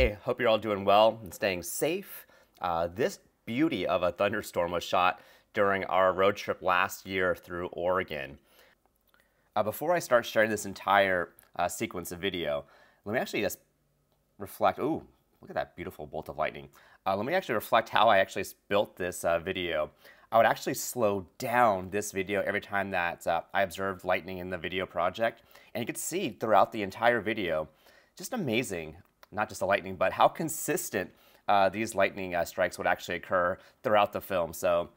Hey, hope you're all doing well and staying safe. This beauty of a thunderstorm was shot during our road trip last year through Oregon. Before I start sharing this entire sequence of video, let me actually just reflect. Ooh, look at that beautiful bolt of lightning. Let me actually reflect how I actually built this video. I would actually slow down this video every time that I observed lightning in the video project. And you could see throughout the entire video, just amazing, not just the lightning, but how consistent these lightning strikes would actually occur throughout the film. So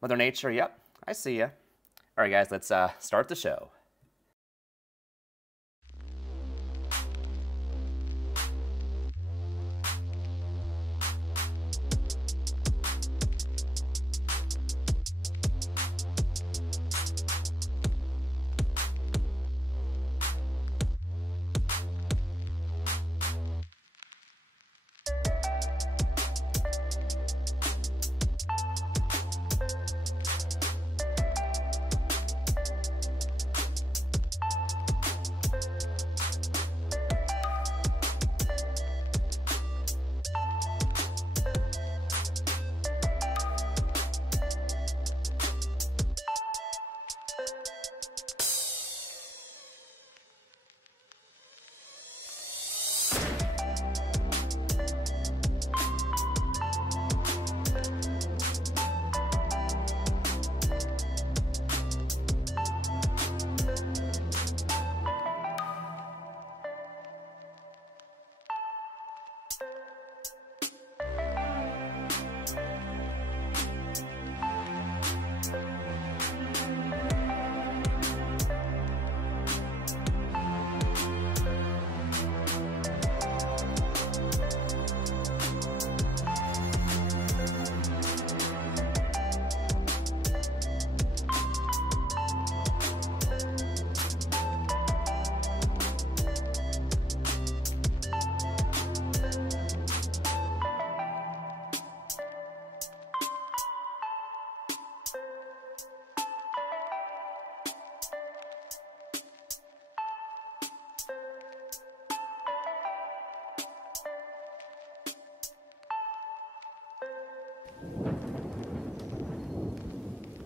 Mother Nature, yep, I see ya. All right, guys, let's start the show.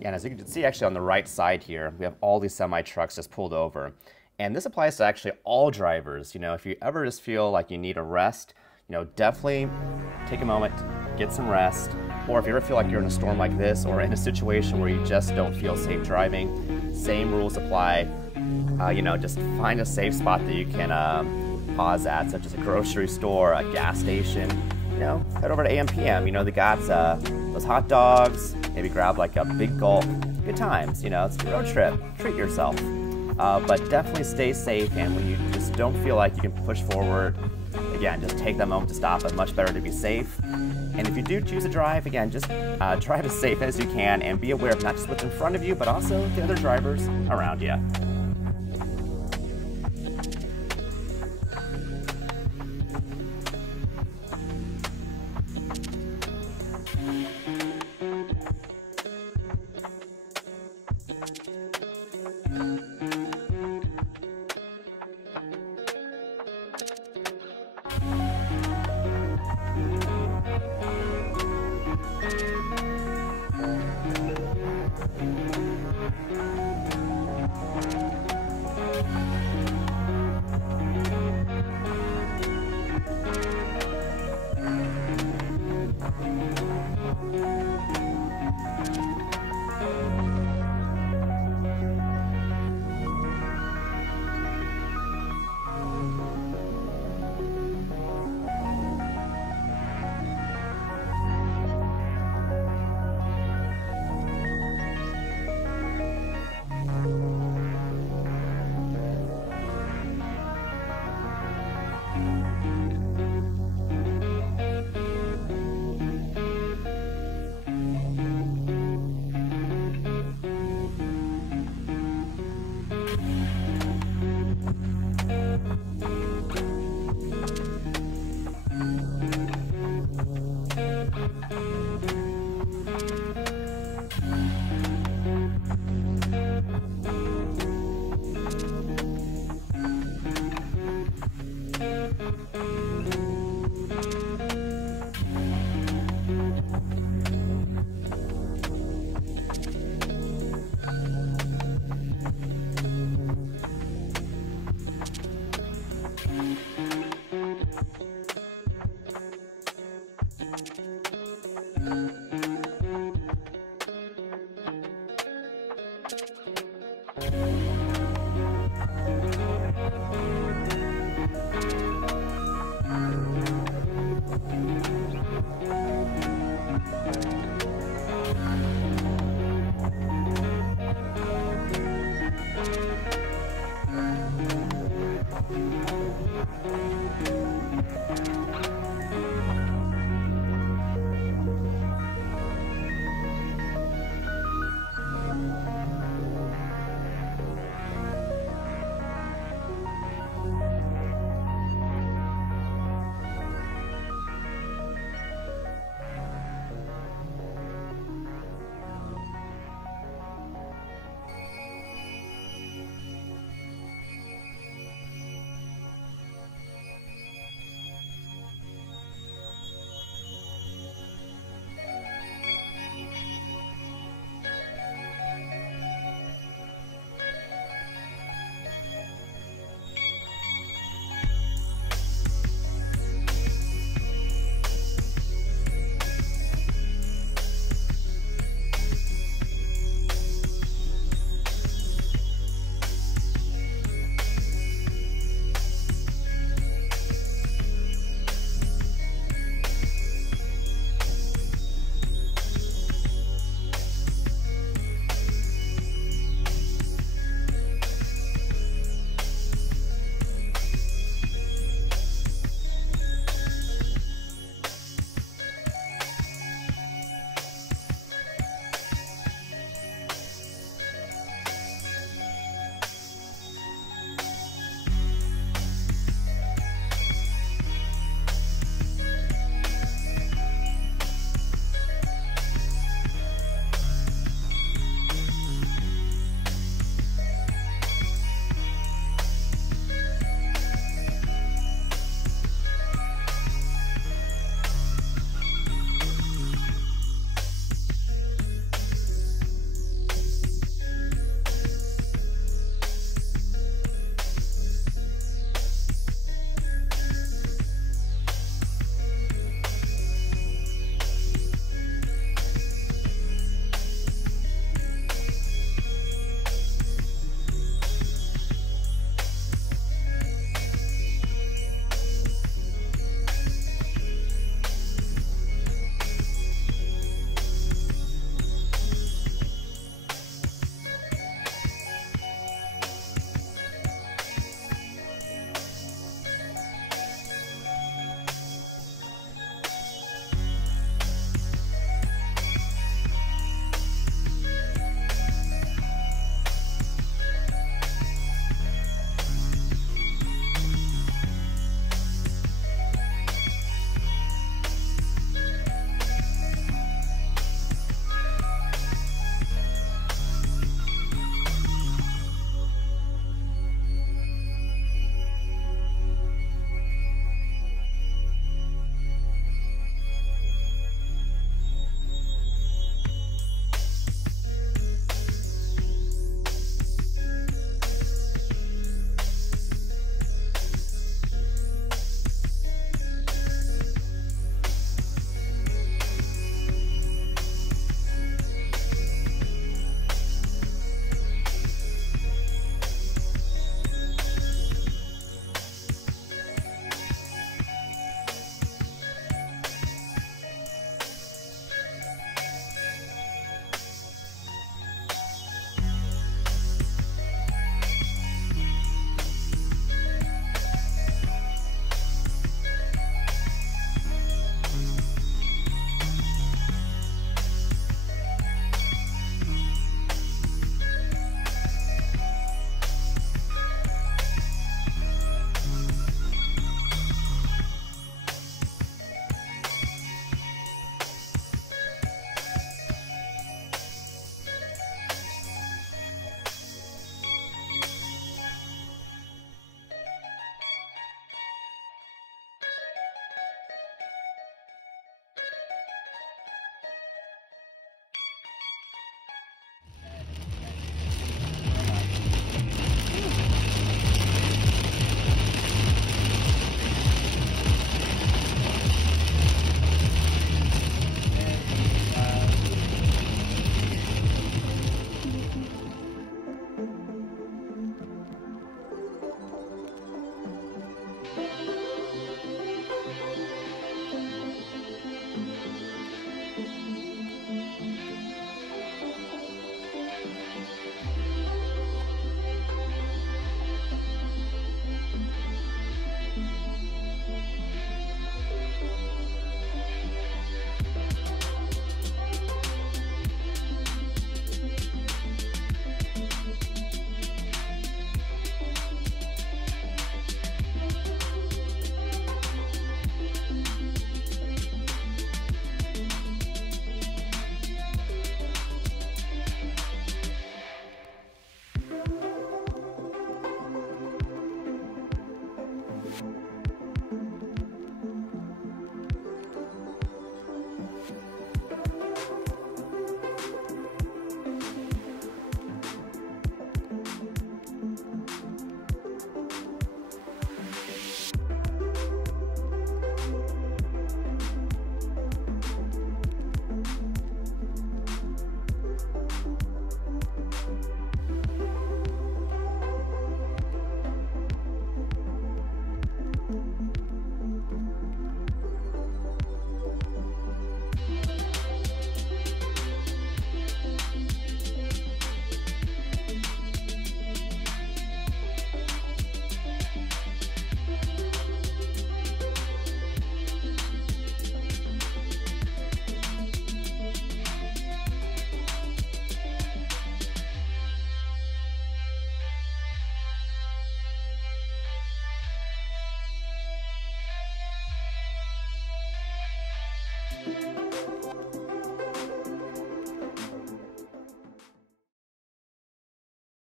And as you can see actually on the right side here, we have all these semi-trucks just pulled over. And this applies to actually all drivers. You know, if you ever just feel like you need a rest, you know, definitely take a moment, get some rest. Or if you ever feel like you're in a storm like this or in a situation where you just don't feel safe driving, same rules apply. You know, just find a safe spot that you can pause at, such as a grocery store, a gas station. You know, head over to AM/PM. You know, they got those hot dogs. Maybe grab like a big gulp. Good times, you know, it's a road trip. Treat yourself. But definitely stay safe, and when you just don't feel like you can push forward, again, just take that moment to stop. It's much better to be safe. And if you do choose to drive, again, just drive as safe as you can and be aware of not just what's in front of you, but also the other drivers around you.